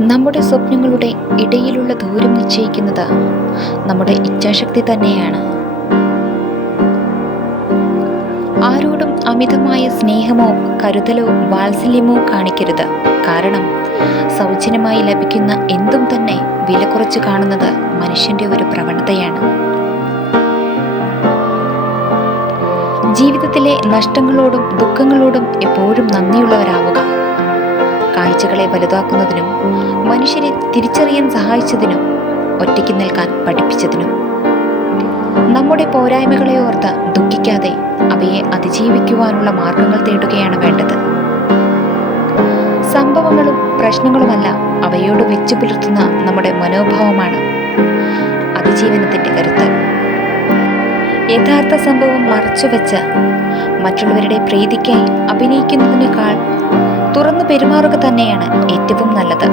നമ്മുടെ സ്വപ്നങ്ങളുടെ ഇടയിലുള്ള ദൂരം നിശ്ചയിക്കുന്നത് നമ്മുടെ ഇച്ഛാശക്തി തന്നെയാണ്. ആരോടും അമിതമായ സ്നേഹമോ കരുതലോ വാത്സല്യമോ കാണിക്കരുത്. കാരണം സൗജന്യമായി ലഭിക്കുന്ന എന്തും തന്നെ വില കുറച്ച് കാണുന്നത് മനുഷ്യന്റെ ഒരു പ്രവണതയാണ്. ജീവിതത്തിലെ നഷ്ടങ്ങളോടും ദുഃഖങ്ങളോടും എപ്പോഴും നന്ദിയുള്ളവരാവുക. കാഴ്ചകളെ വലുതാക്കുന്നതിനും മനുഷ്യരെ തിരിച്ചറിയാൻ സഹായിച്ചതിനും ഒറ്റയ്ക്ക് നിൽക്കാൻ പഠിപ്പിച്ചതിനും നമ്മുടെ പോരായ്മകളെ ഓർത്ത് ദുഃഖിക്കാതെ അവയെ അതിജീവിക്കുവാനുള്ള മാർഗങ്ങൾ തേടുകയാണ് വേണ്ടത്. സംഭവങ്ങളും പ്രശ്നങ്ങളുമല്ല, അവയോട് വെച്ചു പുലർത്തുന്ന നമ്മുടെ മനോഭാവമാണ് അതിജീവനത്തിന്റെ കരുത്ത്. യഥാർത്ഥ സംഭവം മറച്ചുവെച്ച് മറ്റുള്ളവരുടെ പ്രീതിക്കായി അഭിനയിക്കുന്നതിനേക്കാൾ തുറന്നു പെരുമാറുക തന്നെയാണ് ഏറ്റവും നല്ലത്.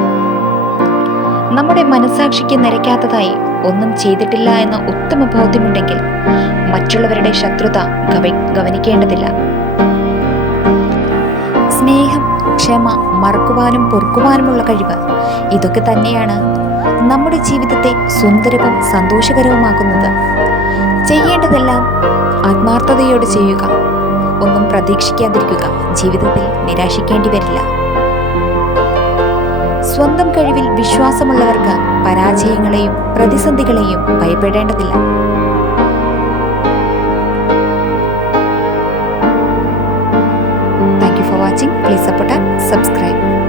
നമ്മുടെ മനസാക്ഷിക്ക് നിരക്കാത്തതായി ഒന്നും ചെയ്തിട്ടില്ല എന്ന ഉത്തമ ബോധ്യമുണ്ടെങ്കിൽ മറ്റുള്ളവരുടെ ശത്രുത ഗവനിക്കേണ്ടതില്ല. സ്നേഹം, ക്ഷമ, മറക്കുവാനും പൊറുക്കുവാനുമുള്ള കഴിവ്, ഇതൊക്കെ തന്നെയാണ് നമ്മുടെ ജീവിതത്തെ സുന്ദരവും സന്തോഷകരവുമാക്കുന്നത്. ചെയ്യേണ്ടതെല്ലാം ആത്മാർത്ഥതയോടെ ചെയ്യുക. ഒന്നും പ്രതീക്ഷിക്കാതിരിക്കുക. ജീവിതത്തിൽ നിരാശിക്കേണ്ടി വരില്ല. സ്വന്തം കഴിവിൽ വിശ്വാസമുള്ളവർക്ക് പരാജയങ്ങളെയും പ്രതിസന്ധികളെയും ഭയപ്പെടേണ്ടതില്ല. Thank you for watching. Please support and subscribe.